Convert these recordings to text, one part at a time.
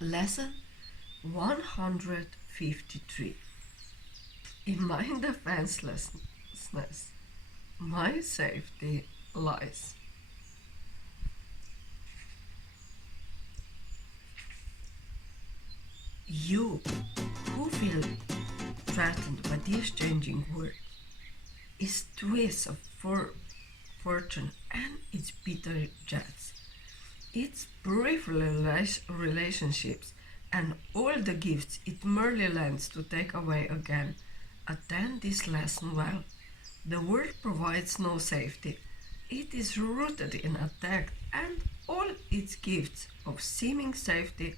Lesson 153. In my defenselessness, my safety lies. You who feel threatened by this changing world, its twists of fortune and its bitter jets, its brief relationships, and all the gifts it merely lends to take away again, attend this lesson well. The world provides no safety. It is rooted in attack, and all its gifts of seeming safety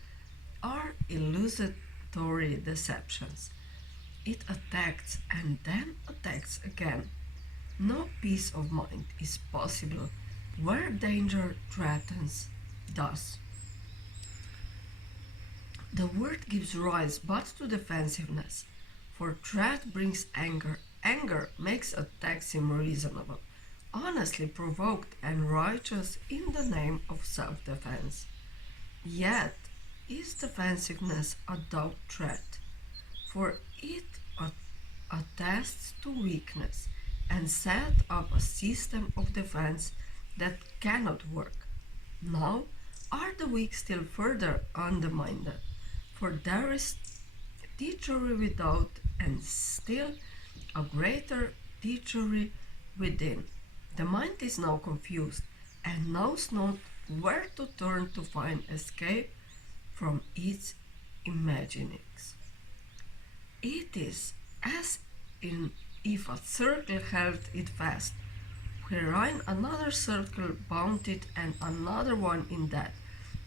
are illusory deceptions. It attacks and then attacks again. No peace of mind is possible where danger threatens thus. The word gives rise but to defensiveness, for threat brings anger. Anger makes attack seem reasonable, honestly provoked and righteous in the name of self-defense. Yet is defensiveness a doubt threat, for it attests to weakness and set up a system of defense that cannot work. Now are the weak still further undermined, for there is treachery without and still a greater treachery within. The mind is now confused and knows not where to turn to find escape from its imaginings. It is as if a circle held it fast, wherein another circle bound it and another one in that,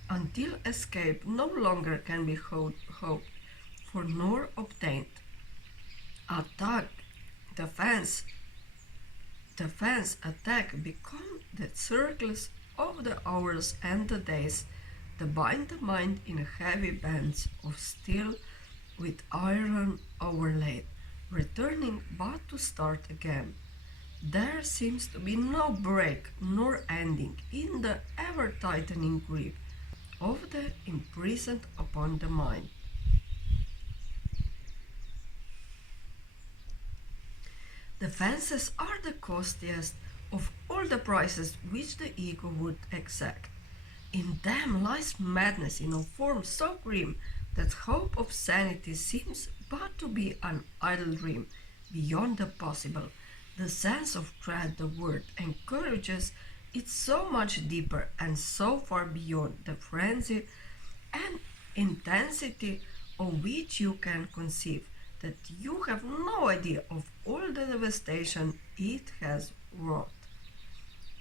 until escape no longer can be hoped for nor obtained. Attack, defense, attack become the circles of the hours and the days, that bind the mind in heavy bands of steel with iron overlaid, returning but to start again. There seems to be no break nor ending in the ever-tightening grip of the imprisoned upon the mind. Defenses are the costliest of all the prices which the ego would exact. In them lies madness in a form so grim that hope of sanity seems but to be an idle dream beyond the possible. The sense of dread the word encourages it so much deeper and so far beyond the frenzy and intensity of which you can conceive, that you have no idea of all the devastation it has wrought.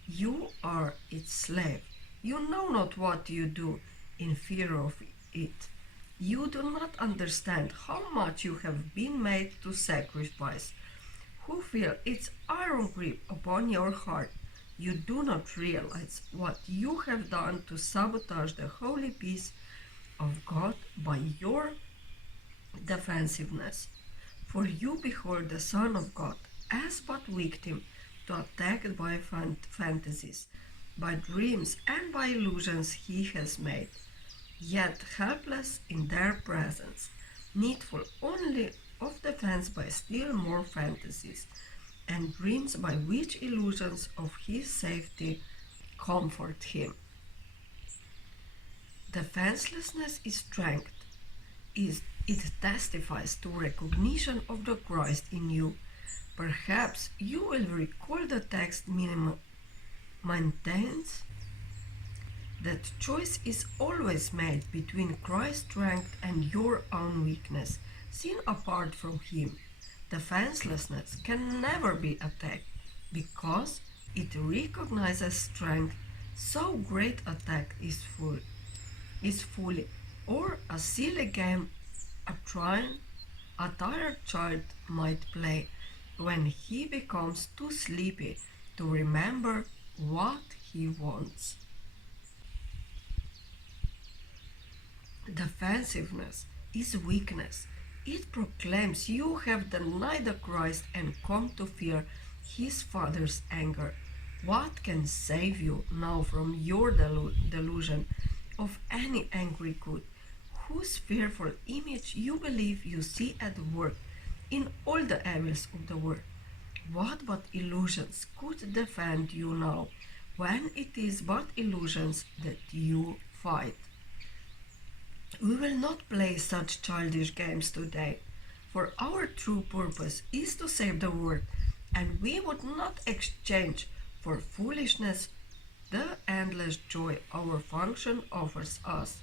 You are its slave. You know not what you do in fear of it. You do not understand how much you have been made to sacrifice. Who feel its iron grip upon your heart, you do not realize what you have done to sabotage the holy peace of God by your defensiveness. For you behold the Son of God as but victim to attacked by fantasies, by dreams and by illusions he has made, yet helpless in their presence, needful only of defense by still more fantasies and dreams by which illusions of his safety comfort him. Defenselessness is strength. It testifies to recognition of the Christ in you. Perhaps you will recall the text maintains that choice is always made between Christ's strength and your own weakness, seen apart from him. Defenselessness can never be attacked because it recognizes strength. So great attack is fully, or a silly game a tired child might play when he becomes too sleepy to remember what he wants. Defensiveness is weakness. It proclaims you have denied the Christ and come to fear his father's anger. What can save you now from your delusion of any angry good, whose fearful image you believe you see at work in all the areas of the world? What but illusions could defend you now, when it is but illusions that you fight? We will not play such childish games today, for our true purpose is to save the world, and we would not exchange for foolishness the endless joy our function offers us.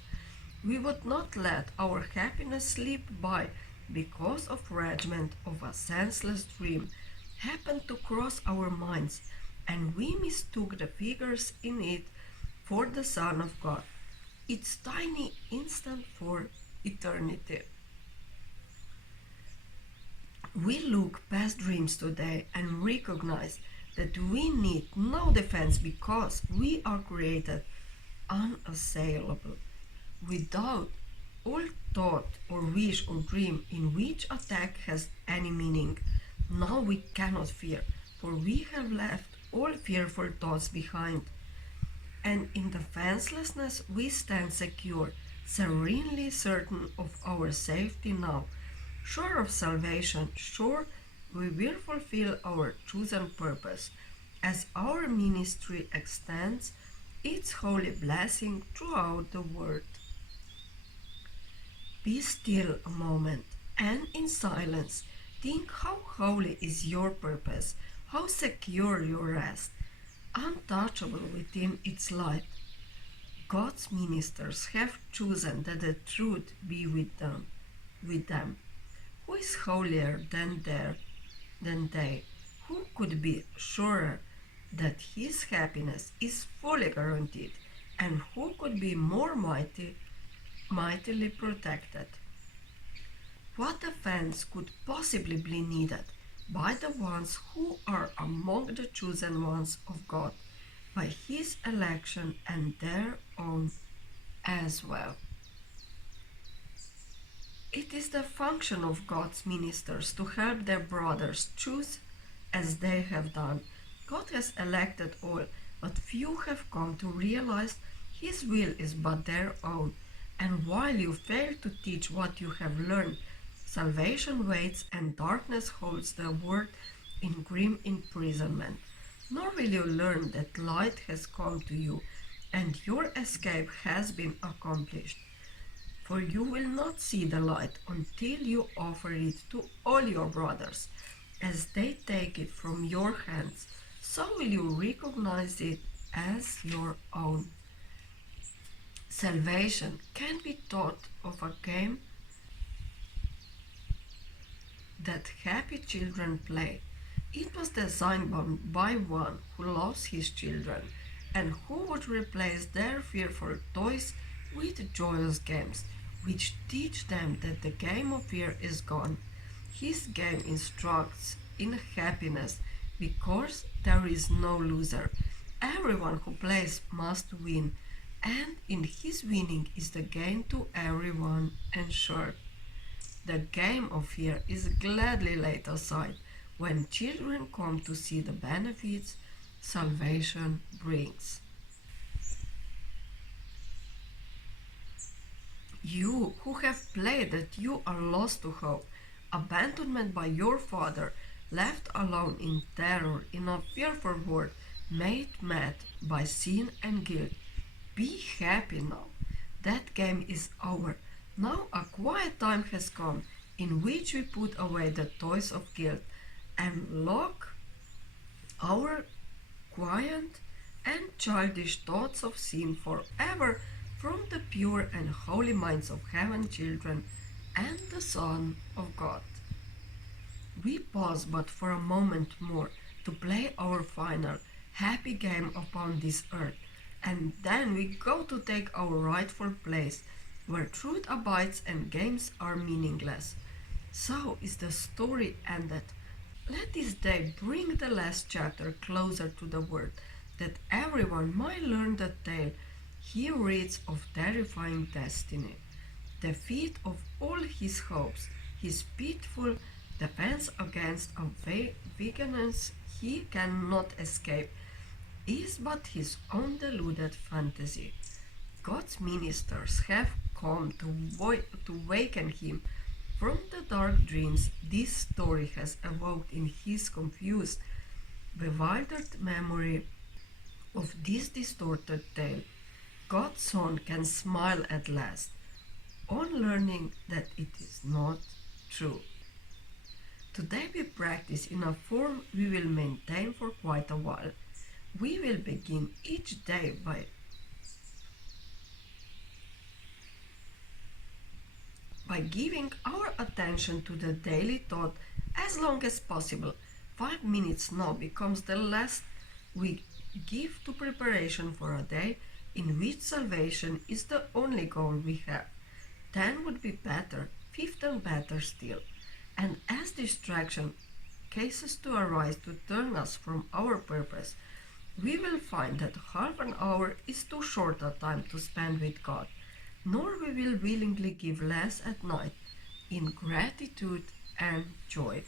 We would not let our happiness slip by because of fragment of a senseless dream happened to cross our minds, and we mistook the figures in it for the Son of God, its tiny instant for eternity. We look past dreams today and recognize that we need no defense because we are created unassailable. Without all thought or wish or dream in which attack has any meaning, now we cannot fear, for we have left all fearful thoughts behind. And in defenselessness we stand secure, serenely certain of our safety now, sure of salvation, sure we will fulfill our chosen purpose, as our ministry extends its holy blessing throughout the world. Be still a moment, and in silence think how holy is your purpose, how secure your rest, untouchable within its light. God's ministers have chosen that the truth be with them. Who is holier than they? Who could be surer that his happiness is fully guaranteed, and who could be more mightily protected? What defense could possibly be needed by the ones who are among the chosen ones of God, by his election and their own as well? It is the function of God's ministers to help their brothers choose as they have done. God has elected all, but few have come to realize his will is but their own. And while you fail to teach what you have learned, salvation waits and darkness holds the world in grim imprisonment. Nor will you learn that light has come to you and your escape has been accomplished. For you will not see the light until you offer it to all your brothers. As they take it from your hands, so will you recognize it as your own. Salvation can be taught of a game that happy children play. It was designed by one who loves his children and who would replace their fearful toys with joyous games, which teach them that the game of fear is gone. His game instructs in happiness because there is no loser. Everyone who plays must win, and in his winning is the gain to everyone ensured. The game of fear is gladly laid aside when children come to see the benefits salvation brings. You who have played that you are lost to hope, abandonment by your father, left alone in terror in a fearful world made mad by sin and guilt, be happy now. That game is over. Now a quiet time has come in which we put away the toys of guilt and lock our quiet and childish thoughts of sin forever from the pure and holy minds of heaven children and the Son of God. We pause but for a moment more to play our final happy game upon this earth, and then we go to take our rightful place where truth abides and games are meaningless. So is the story ended. Let this day bring the last chapter closer to the word, that everyone might learn the tale he reads of terrifying destiny, defeat of all his hopes, his pitiful defense against a weakness he cannot escape is but his own deluded fantasy. God's ministers have come to waken him from the dark dreams this story has evoked in his confused, bewildered memory of this distorted tale. God's Son can smile at last on learning that it is not true. Today we practice in a form we will maintain for quite a while. We will begin each day by giving our attention to the daily thought as long as possible. 5 minutes now becomes the last we give to preparation for a day in which salvation is the only goal we have. 10 would be better, 15 better still. And as distraction cases to arise to turn us from our purpose, we will find that half an hour is too short a time to spend with God, nor we will willingly give less at night in gratitude and joy.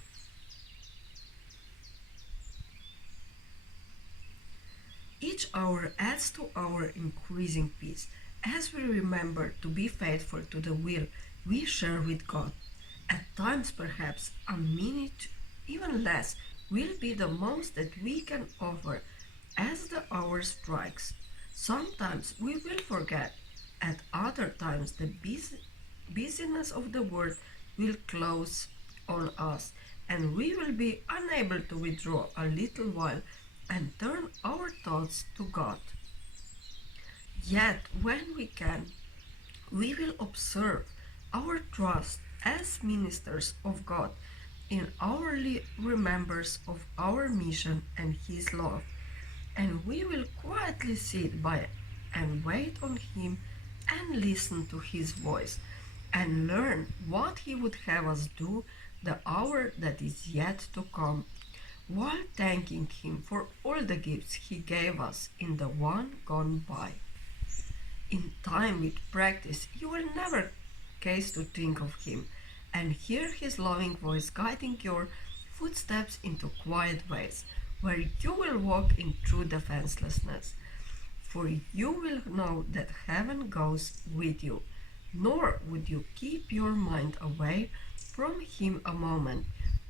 Each hour adds to our increasing peace as we remember to be faithful to the will we share with God. At times, perhaps, a minute, even less, will be the most that we can offer as the hour strikes. Sometimes we will forget. At other times, the busyness of the world will close on us, and we will be unable to withdraw a little while and turn our thoughts to God. Yet, when we can, we will observe our trust as ministers of God in hourly remembrance of our mission and His love, and we will quietly sit by and wait on Him and listen to His voice and learn what He would have us do the hour that is yet to come, while thanking Him for all the gifts He gave us in the one gone by. In time with practice, you will never cease to think of Him and hear His loving voice guiding your footsteps into quiet ways, where you will walk in true defenselessness. For you will know that heaven goes with you, nor would you keep your mind away from Him a moment,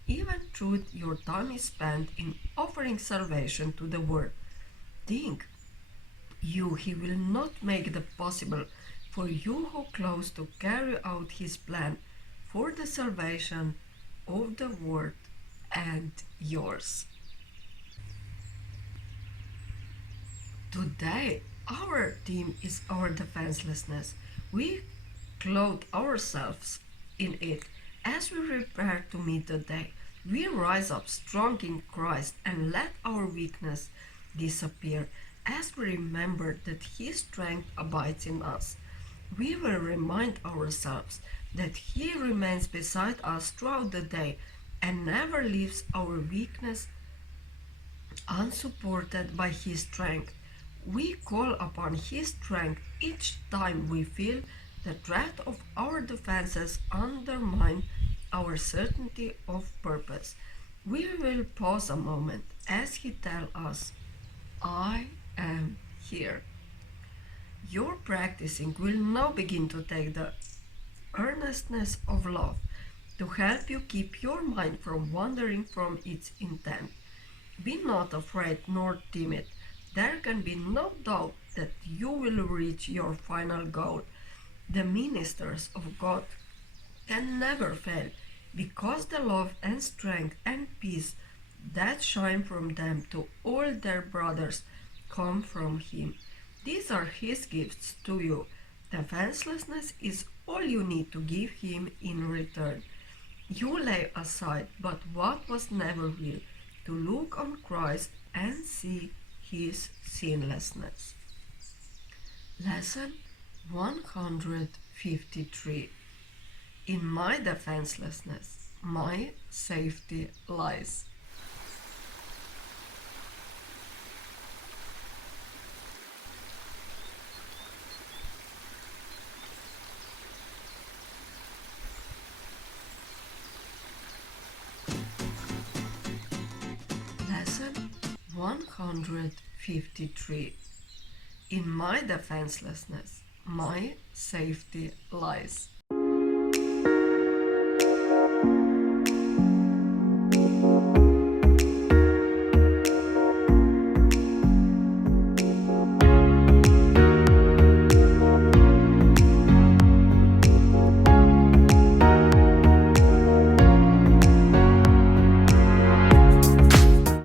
even though your time is spent in offering salvation to the world. Think, He will not make it possible for you who close to carry out His plan for the salvation of the world and yours. Today, our theme is our defenselessness. We clothe ourselves in it as we prepare to meet the day. We rise up strong in Christ and let our weakness disappear as we remember that His strength abides in us. We will remind ourselves that He remains beside us throughout the day and never leaves our weakness unsupported by His strength. We call upon His strength each time we feel the threat of our defenses undermine our certainty of purpose. We will pause a moment as He tells us, I am here. Your practicing will now begin to take the earnestness of love to help you keep your mind from wandering from its intent. Be not afraid nor timid. There can be no doubt that you will reach your final goal. The ministers of God can never fail because the love and strength and peace that shine from them to all their brothers come from Him. These are His gifts to you. Defenselessness is all you need to give Him in return. You lay aside but what was never real, to look on Christ and see His sinlessness. Lesson 153. In my defenselessness, my safety lies. Lesson 153. In my defenselessness, my safety lies.